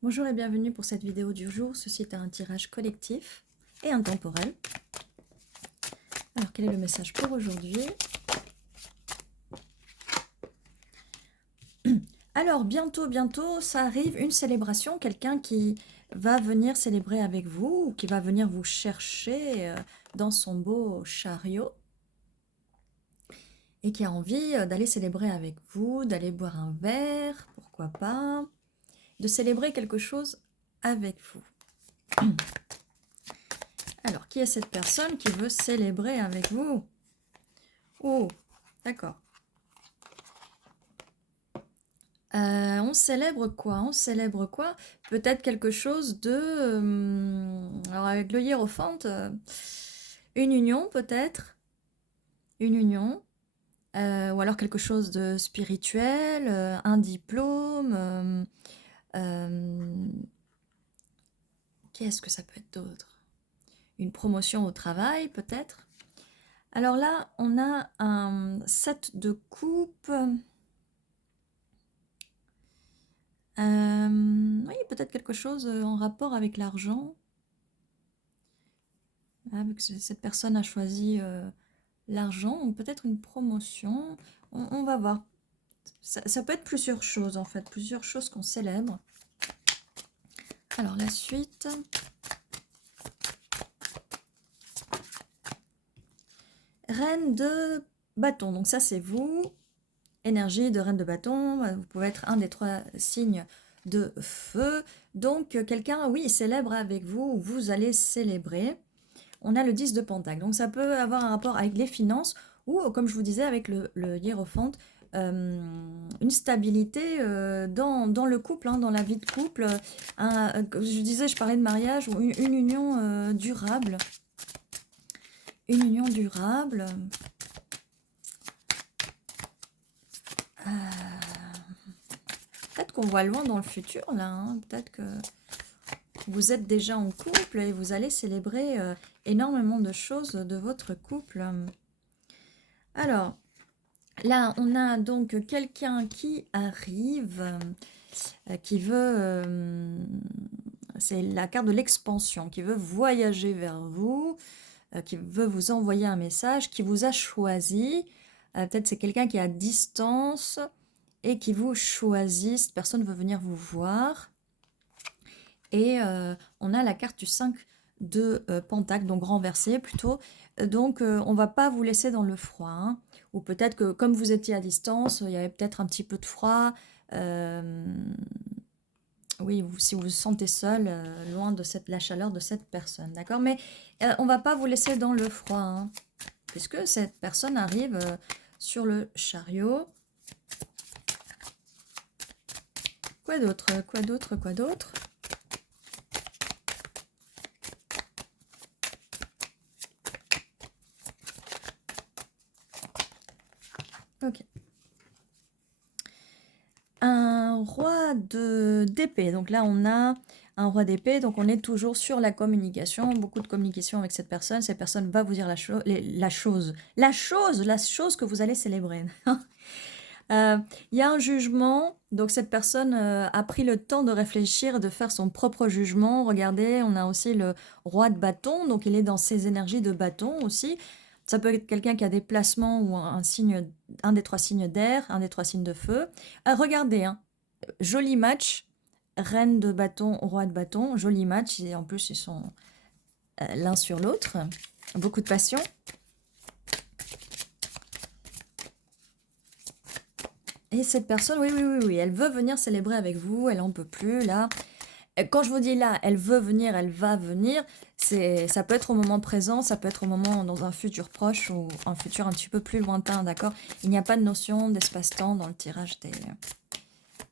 Bonjour et bienvenue pour cette vidéo du jour. Ceci est un tirage collectif et intemporel. Alors, quel est le message pour aujourd'hui? Alors, bientôt, ça arrive, une célébration, quelqu'un qui va venir célébrer avec vous ou qui va venir vous chercher dans son beau chariot et qui a envie d'aller célébrer avec vous, d'aller boire un verre, pourquoi pas, de célébrer quelque chose avec vous. Alors, qui est cette personne qui veut célébrer avec vous? Oh, d'accord. On célèbre quoi? On célèbre quoi? Peut-être quelque chose de... alors avec le hiérophante, une union peut-être. Une union. Ou alors quelque chose de spirituel, un diplôme. Qu'est-ce que ça peut être d'autre? Une promotion au travail peut-être. Alors là, on a un 7 de coupe. Oui, peut-être quelque chose en rapport avec l'argent. Ah, vu que cette personne a choisi l'argent, ou peut-être une promotion. On va voir. Ça peut être plusieurs choses en fait, plusieurs choses qu'on célèbre. Alors la suite. Reine de bâton, donc ça c'est vous. Énergie de reine de bâton, vous pouvez être un des 3 signes de feu. Donc quelqu'un, oui, célèbre avec vous, vous allez célébrer. On a le 10 de pentacle, donc ça peut avoir un rapport avec les finances ou, comme je vous disais, avec le hiérophante, une stabilité dans le couple, dans la vie de couple. Comme je disais, je parlais de mariage ou une union durable. Une union durable. Peut-être qu'on voit loin dans le futur, là. Peut-être que vous êtes déjà en couple et vous allez célébrer énormément de choses de votre couple. Alors, là, on a donc quelqu'un qui arrive, qui veut... c'est la carte de l'expansion, qui veut voyager vers vous, qui veut vous envoyer un message, qui vous a choisi. Peut-être c'est quelqu'un qui est à distance et qui vous choisit. Cette personne veut venir vous voir. Et on a la carte du 5 de pentacle, donc renversée plutôt. Donc on va pas vous laisser dans le froid. Hein. Ou peut-être que comme vous étiez à distance, il y avait peut-être un petit peu de froid. Oui, si vous vous sentez seul, loin de la chaleur de cette personne, d'accord? Mais on va pas vous laisser dans le froid, hein, puisque cette personne arrive sur le chariot. Quoi d'autre? Quoi d'autre? Quoi d'autre? Ok. Un roi d'épée. Donc là, on a un roi d'épée. Donc on est toujours sur la communication. Beaucoup de communication avec cette personne. Cette personne va vous dire la chose que vous allez célébrer. Il y a un jugement. Donc cette personne a pris le temps de réfléchir, de faire son propre jugement. Regardez, on a aussi le roi de bâton. Donc il est dans ses énergies de bâton aussi. Ça peut être quelqu'un qui a des placements ou un des 3 signes d'air, un des 3 signes de feu. Regardez, hein, joli match. Reine de bâton, roi de bâton, joli match. Et en plus, ils sont l'un sur l'autre. Beaucoup de passion. Et cette personne, oui, elle veut venir célébrer avec vous. Elle en peut plus, là. Quand je vous dis là, elle veut venir, elle va venir, ça peut être au moment présent, ça peut être au moment dans un futur proche ou un futur un petit peu plus lointain, d'accord? Il n'y a pas de notion d'espace-temps dans le tirage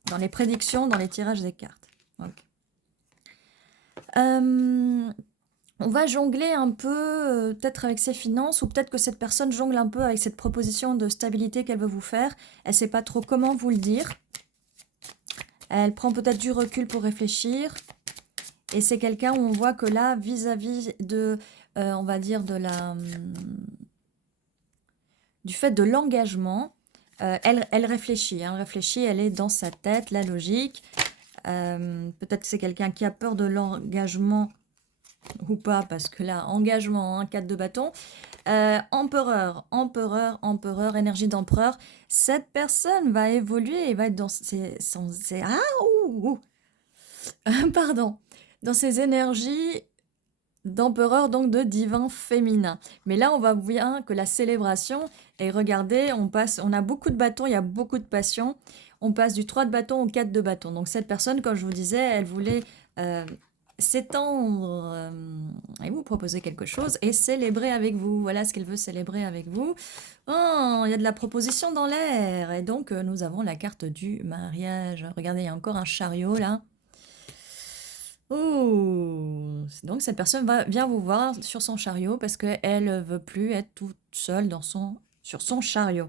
dans les prédictions, dans les tirages des cartes. Okay. On va jongler un peu, peut-être avec ses finances, ou peut-être que cette personne jongle un peu avec cette proposition de stabilité qu'elle veut vous faire. Elle ne sait pas trop comment vous le dire. Elle prend peut-être du recul pour réfléchir. Et c'est quelqu'un où on voit que là, vis-à-vis de, on va dire, du fait de l'engagement, elle réfléchit. Elle réfléchit, elle est dans sa tête, la logique. Peut-être que c'est quelqu'un qui a peur de l'engagement ou pas, parce que là, engagement, 4 de bâton. Empereur, énergie d'empereur. Cette personne va évoluer et va être dans pardon. Dans ses énergies d'empereur, donc de divin féminin. Mais là, on voit bien que la célébration, et regardez, on a beaucoup de bâtons, il y a beaucoup de passion. On passe du 3 de bâton au 4 de bâton. Donc cette personne, comme je vous disais, elle voulait s'étendre et vous proposer quelque chose et célébrer avec vous. Voilà ce qu'elle veut célébrer avec vous. Oh, il y a de la proposition dans l'air. Et donc, nous avons la carte du mariage. Regardez, il y a encore un chariot là. Oh, donc cette personne vient vous voir sur son chariot parce qu'elle ne veut plus être toute seule sur son chariot.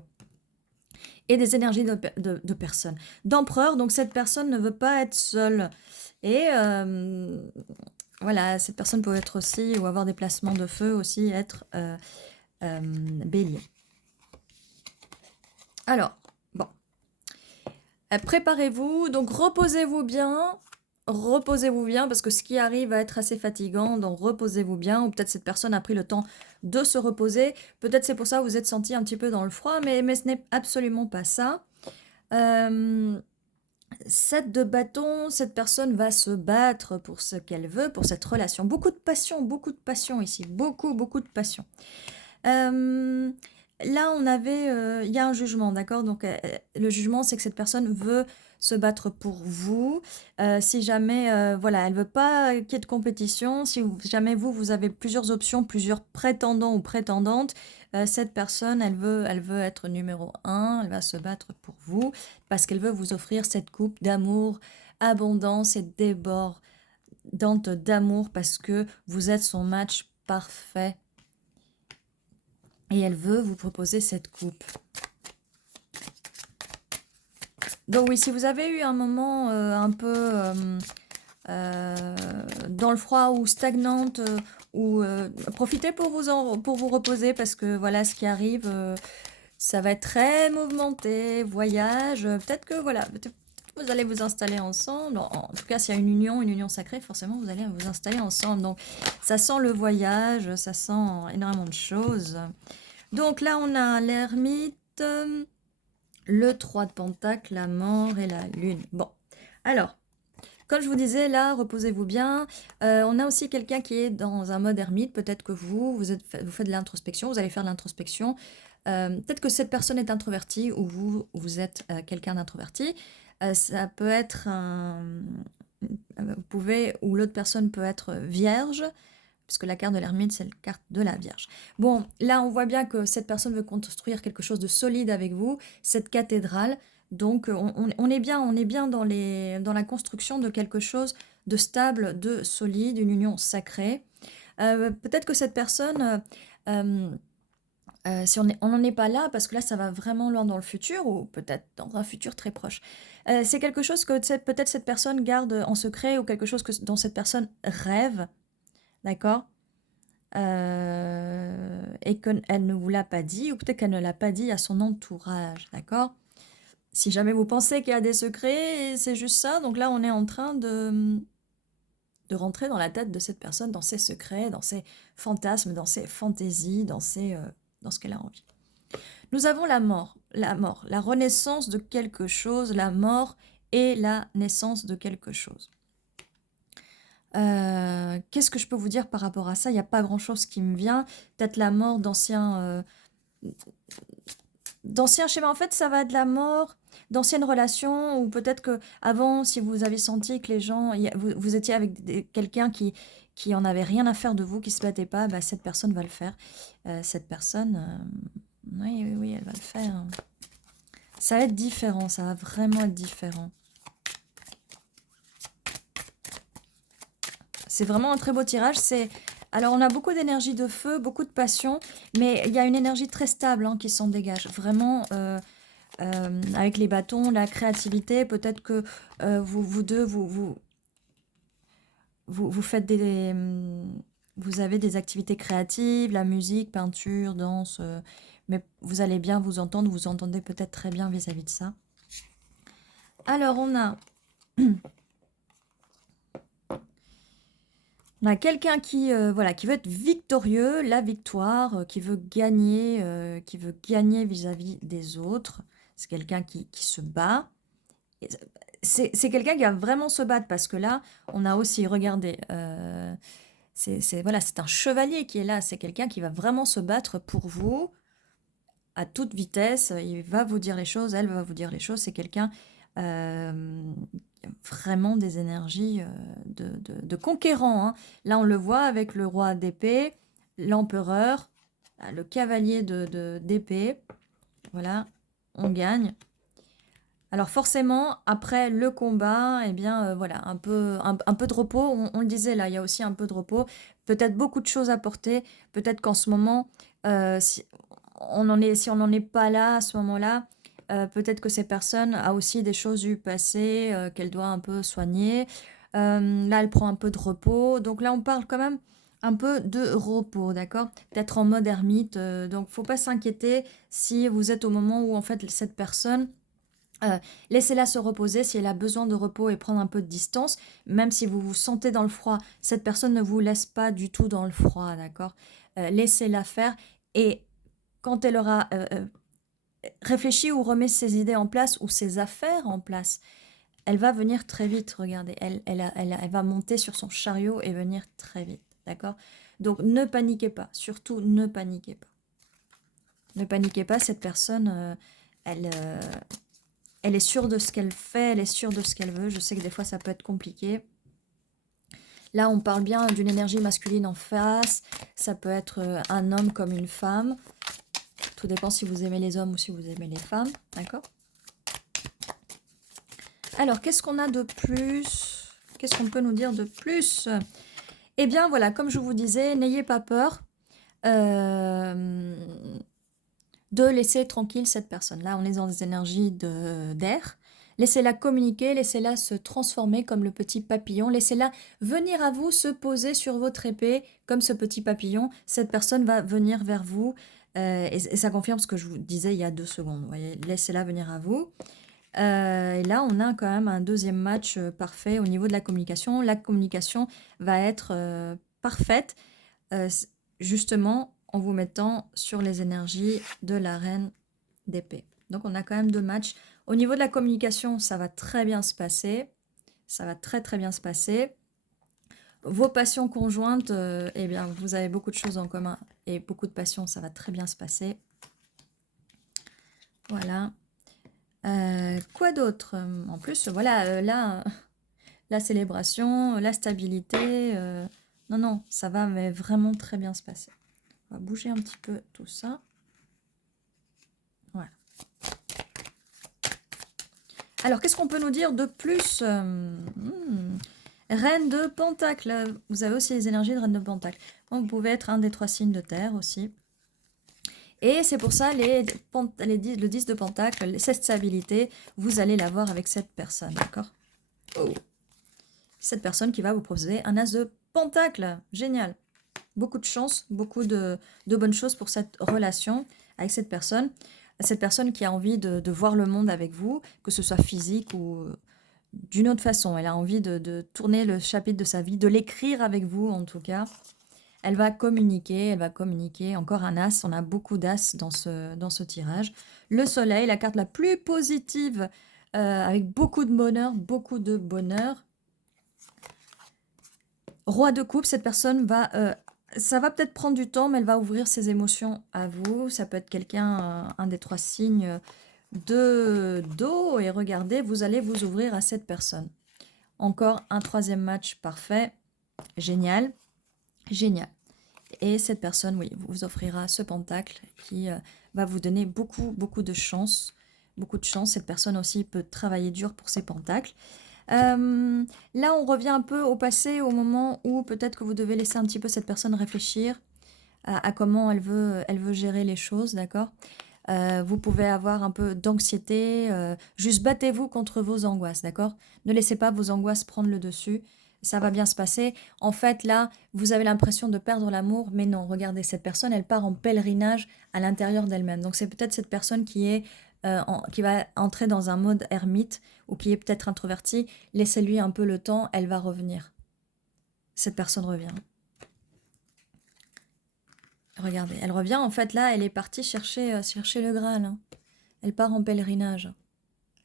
Et des énergies de personnes. D'empereur, donc cette personne ne veut pas être seule. Et voilà, cette personne peut être aussi, ou avoir des placements de feu aussi, être bélier. Alors, bon. Préparez-vous, donc reposez-vous bien. Reposez-vous bien parce que ce qui arrive va être assez fatigant, donc reposez-vous bien, ou peut-être cette personne a pris le temps de se reposer, peut-être c'est pour ça que vous êtes senti un petit peu dans le froid, mais ce n'est absolument pas ça. 7 de bâton, cette personne va se battre pour ce qu'elle veut, pour cette relation. Beaucoup de passion ici, beaucoup de passion. Là, on avait, il y a un jugement, d'accord? Donc, le jugement, c'est que cette personne veut se battre pour vous. Si jamais, voilà, elle veut pas qu'il y ait de compétition. Si jamais vous avez plusieurs options, plusieurs prétendants ou prétendantes, cette personne, elle veut être numéro 1. Elle va se battre pour vous parce qu'elle veut vous offrir cette coupe d'amour, abondance et débordante d'amour parce que vous êtes son match parfait. Et elle veut vous proposer cette coupe. Donc oui, si vous avez eu un moment un peu dans le froid ou stagnante, profitez pour vous reposer parce que voilà ce qui arrive, ça va être très mouvementé, voyage. Peut-être que voilà, vous allez vous installer ensemble. En tout cas, s'il y a une union sacrée, forcément vous allez vous installer ensemble. Donc ça sent le voyage, ça sent énormément de choses. Donc là, on a l'ermite, le 3 de pentacle, la mort et la lune. Bon, alors, comme je vous disais, là, reposez-vous bien. On a aussi quelqu'un qui est dans un mode ermite. Peut-être que vous faites de l'introspection, vous allez faire de l'introspection. Peut-être que cette personne est introvertie ou vous êtes quelqu'un d'introverti. Ça peut être vous pouvez, ou l'autre personne peut être vierge, puisque la carte de l'ermite, c'est la carte de la Vierge. Bon, là, on voit bien que cette personne veut construire quelque chose de solide avec vous, cette cathédrale. Donc, on est bien dans la construction de quelque chose de stable, de solide, une union sacrée. Peut-être que cette personne, si on n'en est pas là, parce que là, ça va vraiment loin dans le futur, ou peut-être dans un futur très proche. C'est quelque chose que peut-être cette personne garde en secret, ou quelque chose dont cette personne rêve. D'accord? Et qu'elle ne vous l'a pas dit, ou peut-être qu'elle ne l'a pas dit à son entourage, d'accord? Si jamais vous pensez qu'il y a des secrets, c'est juste ça. Donc là, on est en train de rentrer dans la tête de cette personne, dans ses secrets, dans ses fantasmes, dans ses fantaisies, dans ce qu'elle a envie. Nous avons la mort, la renaissance de quelque chose, la mort et la naissance de quelque chose. Qu'est-ce que je peux vous dire par rapport à ça? Il n'y a pas grand-chose qui me vient. Peut-être la mort d'anciens schémas. En fait, ça va de la mort d'anciennes relations, ou peut-être que avant, si vous avez senti que les gens, vous étiez avec quelqu'un qui en avait rien à faire de vous, qui se battait pas, bah, cette personne va le faire. Cette personne, oui, elle va le faire. Ça va être différent, ça va vraiment être différent. C'est vraiment un très beau tirage. Alors, on a beaucoup d'énergie de feu, beaucoup de passion, mais il y a une énergie très stable qui s'en dégage. Vraiment, avec les bâtons, la créativité, peut-être que vous deux, vous faites vous avez des activités créatives, la musique, peinture, danse, mais vous allez bien vous entendre, vous entendez peut-être très bien vis-à-vis de ça. Alors, on a On a quelqu'un voilà, qui veut être victorieux, la victoire, qui veut gagner vis-à-vis des autres. C'est quelqu'un qui se bat. Et c'est quelqu'un qui va vraiment se battre parce que là, on a aussi, regardez, voilà, c'est un chevalier qui est là. C'est quelqu'un qui va vraiment se battre pour vous à toute vitesse. Il va vous dire les choses, elle va vous dire les choses. C'est quelqu'un vraiment des énergies de conquérant, hein. Là, on le voit avec le roi d'épée, l'empereur, le cavalier d'épée. Voilà, on gagne. Alors forcément, après le combat, eh bien voilà, un peu de repos. On le disait là, il y a aussi un peu de repos. Peut-être beaucoup de choses à porter. Peut-être qu'en ce moment, si si on n'en est pas là à ce moment-là, peut-être que cette personne a aussi des choses du passé qu'elle doit un peu soigner. Là, elle prend un peu de repos. Donc là, on parle quand même un peu de repos, d'accord? Peut-être en mode ermite. Donc, faut pas s'inquiéter si vous êtes au moment où en fait cette personne laissez-la se reposer si elle a besoin de repos et prendre un peu de distance. Même si vous vous sentez dans le froid, cette personne ne vous laisse pas du tout dans le froid, d'accord? Laissez-la faire et quand elle aura réfléchi ou remet ses idées en place ou ses affaires en place, elle va venir très vite, regardez. Elle va monter sur son chariot et venir très vite, d'accord? Donc ne paniquez pas, surtout ne paniquez pas. Ne paniquez pas, cette personne, elle... elle est sûre de ce qu'elle fait, elle est sûre de ce qu'elle veut. Je sais que des fois, ça peut être compliqué. Là, on parle bien d'une énergie masculine en face. Ça peut être un homme comme une femme. Tout dépend si vous aimez les hommes ou si vous aimez les femmes. D'accord? Alors, qu'est-ce qu'on a de plus? Qu'est-ce qu'on peut nous dire de plus? Eh bien, voilà, comme je vous disais, n'ayez pas peur de laisser tranquille cette personne. Là, on est dans des énergies d'air. Laissez-la communiquer, laissez-la se transformer comme le petit papillon. Laissez-la venir à vous, se poser sur votre épée comme ce petit papillon. Cette personne va venir vers vous. Et ça confirme ce que je vous disais il y a 2 secondes. Vous voyez, laissez-la venir à vous. Et là, on a quand même un deuxième match parfait au niveau de la communication. La communication va être parfaite, justement en vous mettant sur les énergies de la reine d'épée. Donc, on a quand même 2 matchs. Au niveau de la communication, ça va très bien se passer. Ça va très très bien se passer. Vos passions conjointes, eh bien, vous avez beaucoup de choses en commun et beaucoup de passions, ça va très bien se passer. Voilà. Quoi d'autre? En plus, voilà, là, la célébration, la stabilité. Non, non, ça va mais vraiment très bien se passer. On va bouger un petit peu tout ça. Voilà. Alors, qu'est-ce qu'on peut nous dire de plus? Reine de Pentacle. Vous avez aussi les énergies de Reine de Pentacle. Donc, vous pouvez être un des 3 signes de terre aussi. Et c'est pour ça, le 10 de Pentacle, cette stabilité, vous allez l'avoir avec cette personne, d'accord? Oh. Cette personne qui va vous proposer un as de Pentacle. Génial. Beaucoup de chance, beaucoup de bonnes choses pour cette relation avec cette personne. Cette personne qui a envie de voir le monde avec vous, que ce soit physique ou d'une autre façon. Elle a envie de tourner le chapitre de sa vie, de l'écrire avec vous en tout cas. Elle va communiquer. Encore un as, on a beaucoup d'as dans ce tirage. Le soleil, la carte la plus positive, avec beaucoup de bonheur, beaucoup de bonheur. Roi de coupe, cette personne va... ça va peut-être prendre du temps, mais elle va ouvrir ses émotions à vous. Ça peut être quelqu'un, un des 3 signes de d'eau. Et regardez, vous allez vous ouvrir à cette personne. Encore un 3e match parfait. Génial. Génial. Et cette personne, oui, vous offrira ce pentacle qui va vous donner beaucoup, beaucoup de chance. Beaucoup de chance. Cette personne aussi peut travailler dur pour ses pentacles. Là, on revient un peu au passé, au moment où peut-être que vous devez laisser un petit peu cette personne réfléchir à comment elle veut gérer les choses, d'accord? Vous pouvez avoir un peu d'anxiété, juste battez-vous contre vos angoisses, d'accord? Ne laissez pas vos angoisses prendre le dessus, ça va bien se passer. En fait, là, vous avez l'impression de perdre l'amour, mais non, regardez, cette personne, elle part en pèlerinage à l'intérieur d'elle-même. Donc, c'est peut-être cette personne qui va entrer dans un mode ermite ou qui est peut-être introvertie. Laissez-lui un peu le temps, elle va revenir. cette personne revient. Regardez, elle revient, en fait, là, elle est partie chercher, chercher le Graal. Hein. Elle part en pèlerinage.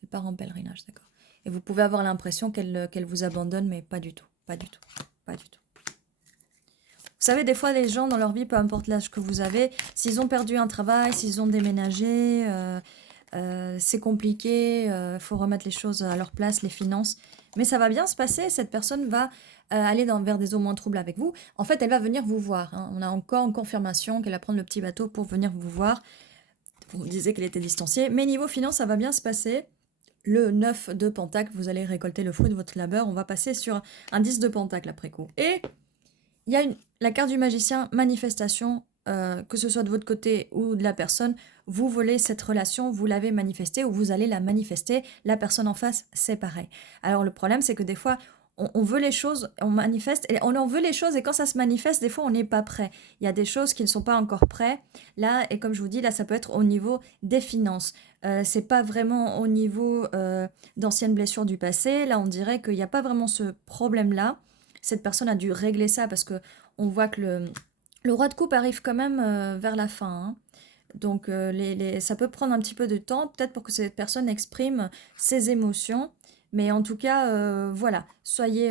Elle part en pèlerinage, d'accord. Et vous pouvez avoir l'impression qu'elle vous abandonne, mais pas du tout. Pas du tout. Pas du tout. Vous savez, des fois, les gens dans leur vie, peu importe l'âge que vous avez, s'ils ont perdu un travail, s'ils ont déménagé, c'est compliqué, il faut remettre les choses à leur place, les finances. Mais ça va bien se passer, cette personne va aller vers des eaux moins troubles avec vous. En fait, elle va venir vous voir. Hein. On a encore une confirmation qu'elle va prendre le petit bateau pour venir vous voir. Vous disiez qu'elle était distanciée. Mais niveau finance, ça va bien se passer. Le 9 de Pentacle, vous allez récolter le fruit de votre labeur. On va passer sur un 10 de Pentacle après coup. Et il y a la carte du magicien, manifestation, que ce soit de votre côté ou de la personne, vous voulez cette relation, vous l'avez manifestée ou vous allez la manifester, la personne en face, c'est pareil. Alors le problème, c'est que des fois, on veut les choses, on manifeste, et on en veut les choses, et quand ça se manifeste, des fois, on n'est pas prêt. Il y a des choses qui ne sont pas encore prêtes. Là, et comme je vous dis, là, ça peut être au niveau des finances. C'est pas vraiment au niveau d'anciennes blessures du passé. Là, on dirait qu'il n'y a pas vraiment ce problème-là. Cette personne a dû régler ça parce que on voit que le roi de coupe arrive quand même vers la fin. Hein. Donc ça peut prendre un petit peu de temps, peut-être pour que cette personne exprime ses émotions. Mais en tout cas, voilà, soyez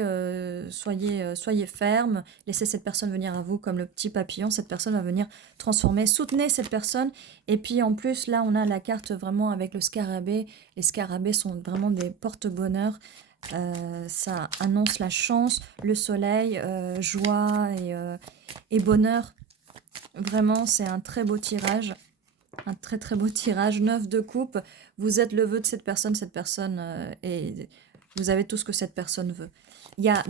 ferme, laissez cette personne venir à vous comme le petit papillon. Cette personne va venir transformer, soutenez cette personne. Et puis en plus, là, on a la carte vraiment avec le scarabée. Les scarabées sont vraiment des porte-bonheur. Ça annonce la chance, le soleil, joie et bonheur. Vraiment, c'est un très beau tirage. Un très très beau tirage. 9 de coupe. Vous êtes le vœu de cette personne et vous avez tout ce que cette personne veut. Il n'y a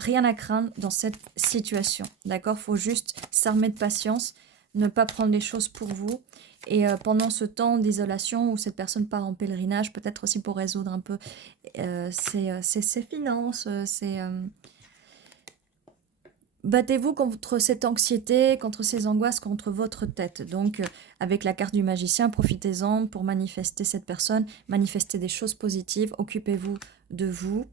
rien à craindre dans cette situation. D'accord? Il faut juste s'armer de patience, ne pas prendre les choses pour vous. Et pendant ce temps d'isolation où cette personne part en pèlerinage, peut-être aussi pour résoudre un peu ses finances, battez-vous contre cette anxiété, contre ces angoisses, contre votre tête. Donc, avec la carte du magicien, profitez-en pour manifester cette personne, manifester des choses positives, occupez-vous de vous,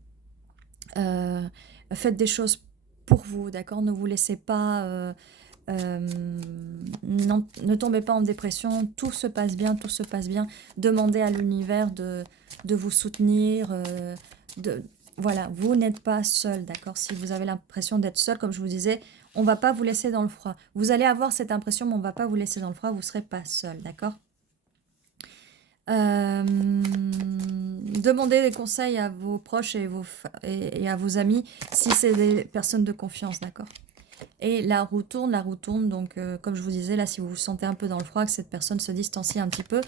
faites des choses pour vous, d'accord? Ne vous laissez pas... ne tombez pas en dépression, tout se passe bien, tout se passe bien. Demandez à l'univers de vous soutenir, voilà, vous n'êtes pas seul, d'accord? Si vous avez l'impression d'être seul, comme je vous disais, on va pas vous laisser dans le froid. Vous allez avoir cette impression, mais on va pas vous laisser dans le froid, vous serez pas seul, d'accord? Demandez des conseils à vos proches et à vos amis si c'est des personnes de confiance, d'accord? Et la roue tourne, donc comme je vous disais, là, si vous vous sentez un peu dans le froid, que cette personne se distancie un petit peu,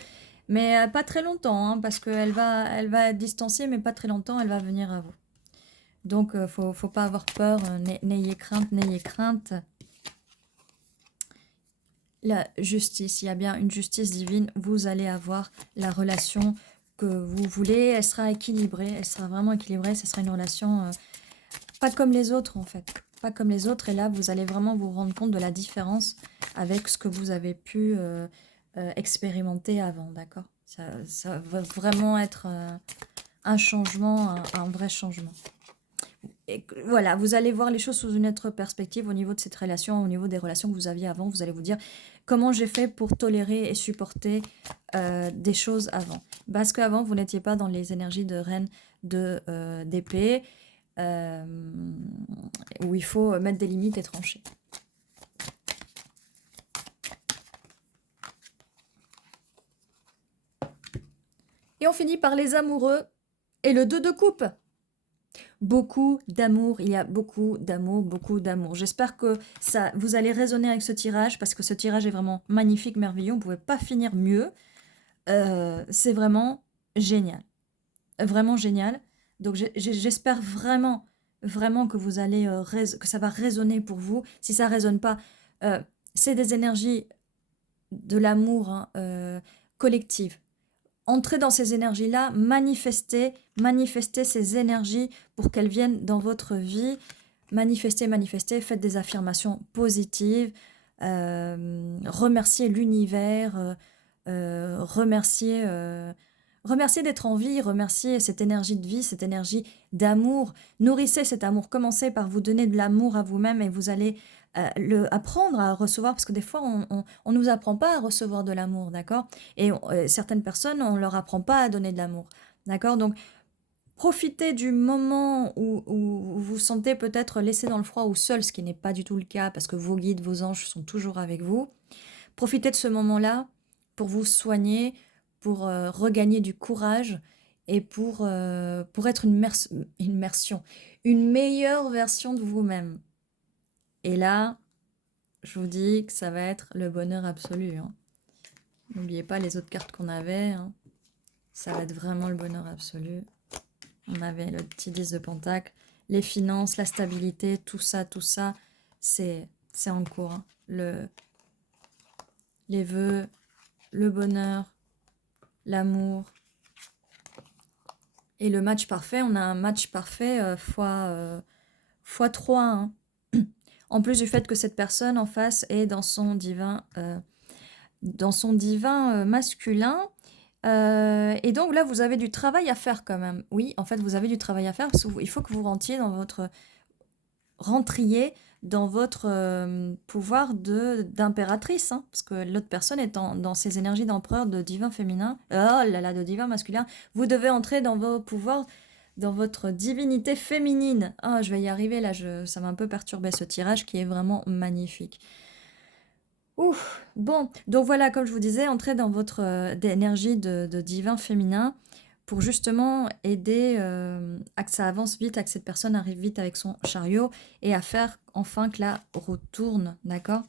mais pas très longtemps, hein, parce qu'elle elle va être distanciée, mais pas très longtemps, elle va venir à vous. Donc, faut pas avoir peur, n'ayez crainte, n'ayez crainte. La justice, il y a bien une justice divine, vous allez avoir la relation que vous voulez, elle sera équilibrée, elle sera vraiment équilibrée, ce sera une relation pas comme les autres en fait, pas comme les autres, et là vous allez vraiment vous rendre compte de la différence avec ce que vous avez pu expérimenter avant, d'accord? Ça va vraiment être un changement, un vrai changement. Et voilà, vous allez voir les choses sous une autre perspective au niveau de cette relation, au niveau des relations que vous aviez avant. Vous allez vous dire comment j'ai fait pour tolérer et supporter des choses avant. Parce qu'avant, vous n'étiez pas dans les énergies de reine d'épée, où il faut mettre des limites et trancher. Et on finit par les amoureux et le 2 de coupe. Beaucoup d'amour, il y a beaucoup d'amour, beaucoup d'amour. J'espère que vous allez résonner avec ce tirage parce que ce tirage est vraiment magnifique, merveilleux. On ne pouvait pas finir mieux. C'est vraiment génial. Vraiment génial. Donc j'espère vraiment, vraiment que vous allez que ça va résonner pour vous. Si ça ne résonne pas, c'est des énergies de l'amour hein, collective. Entrez dans ces énergies-là, manifestez ces énergies pour qu'elles viennent dans votre vie. Manifestez, faites des affirmations positives, remerciez l'univers, remerciez Remerciez d'être en vie, remerciez cette énergie de vie, cette énergie d'amour. Nourrissez cet amour. Commencez par vous donner de l'amour à vous-même et vous allez apprendre à recevoir, parce que des fois, on nous apprend pas à recevoir de l'amour, d'accord? Et certaines personnes, on leur apprend pas à donner de l'amour, d'accord? Donc, profitez du moment où vous vous sentez peut-être laissé dans le froid ou seul, ce qui n'est pas du tout le cas, parce que vos guides, vos anges sont toujours avec vous. Profitez de ce moment-là pour vous soigner, pour regagner du courage et pour être une meilleure version de vous-même. Et là, je vous dis que ça va être le bonheur absolu, hein. N'oubliez pas les autres cartes qu'on avait, hein. Ça va être vraiment le bonheur absolu. On avait le petit 10 de Pentacle, les finances, la stabilité, tout ça, c'est en cours, hein. Les vœux, le bonheur, l'amour. Et le match parfait, on a un match parfait fois 3, hein. En plus du fait que cette personne en face est dans son divin masculin. Et donc là, vous avez du travail à faire quand même. Oui, en fait, vous avez du travail à faire parce qu'il faut que vous rentriez dans votre pouvoir d'impératrice, hein, parce que l'autre personne est dans ses énergies d'empereur, de divin féminin, oh là là, de divin masculin. Vous devez entrer dans vos pouvoirs, dans votre divinité féminine. Ah, je vais y arriver là, ça m'a un peu perturbé ce tirage qui est vraiment magnifique. Ouf, bon, donc voilà, comme je vous disais, entrez dans votre énergie de divin féminin pour justement aider à que ça avance vite, à que cette personne arrive vite avec son chariot et à faire enfin que la roue tourne, d'accord?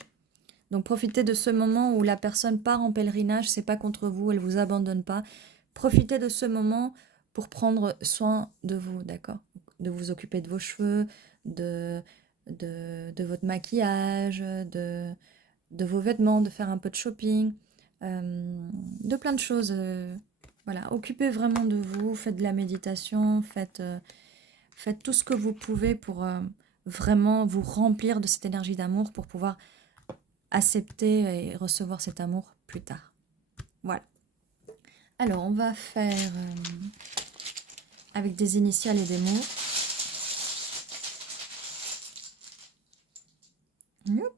Donc profitez de ce moment où la personne part en pèlerinage, c'est pas contre vous, elle vous abandonne pas. Profitez de ce moment pour prendre soin de vous, d'accord? De vous occuper de vos cheveux, de votre maquillage, de vos vêtements, de faire un peu de shopping, de plein de choses. Voilà, occupez vraiment de vous, faites de la méditation, faites tout ce que vous pouvez pour vraiment vous remplir de cette énergie d'amour pour pouvoir accepter et recevoir cet amour plus tard. Voilà. Alors, on va faire avec des initiales et des mots. Yep.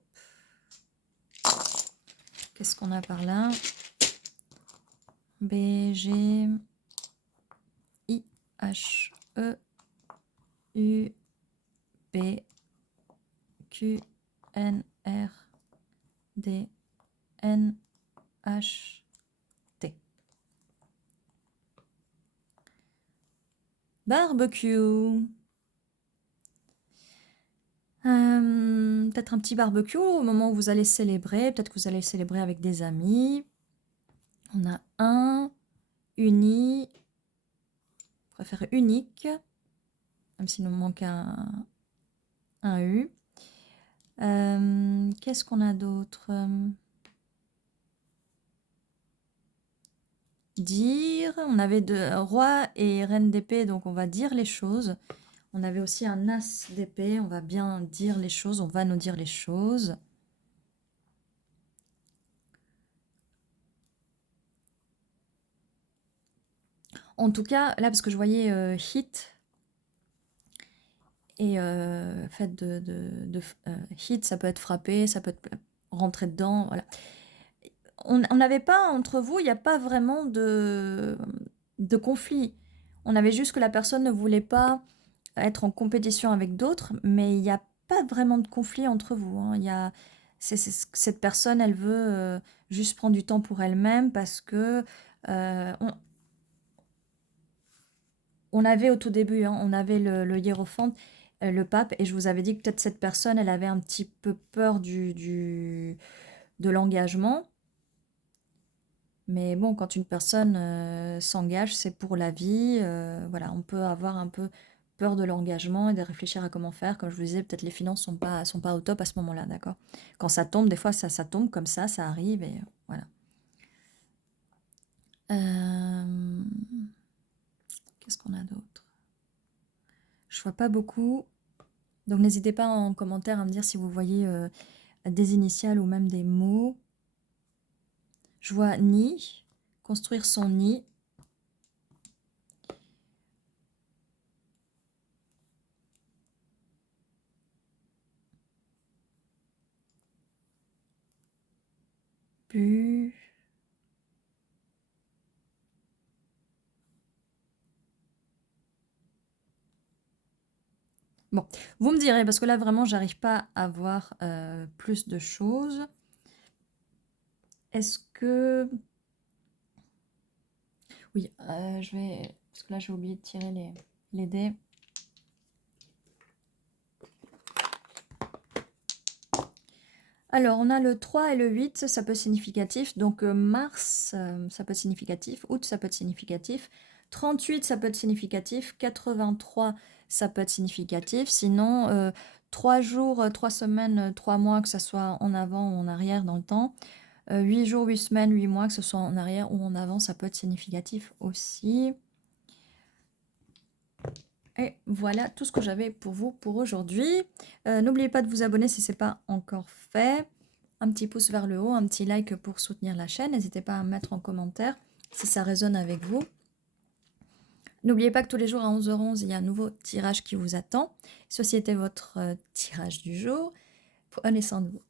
Qu'est-ce qu'on a par là? B, G, I, H, E, U, B, Q, N, R, D, N, H, T. Barbecue. Peut-être un petit barbecue au moment où vous allez célébrer. Peut-être que vous allez célébrer avec des amis. On a un, uni, on préfère unique, même s'il nous manque un U. Qu'est-ce qu'on a d'autre? Dire, on avait roi et reine d'épée, donc on va dire les choses. On avait aussi un as d'épée, on va bien dire les choses, on va nous dire les choses. En tout cas, là, parce que je voyais hit, et fait hit, ça peut être frapper, ça peut être rentrer dedans, voilà. On n'avait pas, entre vous, il n'y a pas vraiment de conflit. On avait juste que la personne ne voulait pas être en compétition avec d'autres, mais il n'y a pas vraiment de conflit entre vous, hein. Cette personne, elle veut juste prendre du temps pour elle-même parce que on avait au tout début, hein, on avait le hiérophante, le pape, et je vous avais dit que peut-être cette personne, elle avait un petit peu peur de l'engagement. Mais bon, quand une personne s'engage, c'est pour la vie. Voilà, on peut avoir un peu peur de l'engagement et de réfléchir à comment faire. Comme je vous disais, peut-être les finances sont pas au top à ce moment-là, d'accord? Quand ça tombe, des fois, ça tombe comme ça arrive et voilà. Qu'est-ce qu'on a d'autre? Je vois pas beaucoup. Donc n'hésitez pas en commentaire à me dire si vous voyez des initiales ou même des mots. Je vois nid, construire son nid. début. Bon, vous me direz, parce que là, vraiment, j'arrive pas à voir plus de choses. Est-ce que... Oui, je vais... Parce que là, j'ai oublié de tirer les dés. Alors, on a le 3 et le 8, ça peut être significatif. Donc, mars, ça peut être significatif. Août, ça peut être significatif. 38, ça peut être significatif. 83, ça peut être significatif. Sinon, 3 jours, 3 semaines, 3 mois, que ce soit en avant ou en arrière dans le temps. 8 jours, 8 semaines, 8 mois, que ce soit en arrière ou en avant, ça peut être significatif aussi. Et voilà tout ce que j'avais pour vous pour aujourd'hui. N'oubliez pas de vous abonner si ce n'est pas encore fait. Un petit pouce vers le haut, un petit like pour soutenir la chaîne. N'hésitez pas à mettre en commentaire si ça résonne avec vous. N'oubliez pas que tous les jours à 11h11, il y a un nouveau tirage qui vous attend. Ceci était votre tirage du jour. Prenez soin de vous.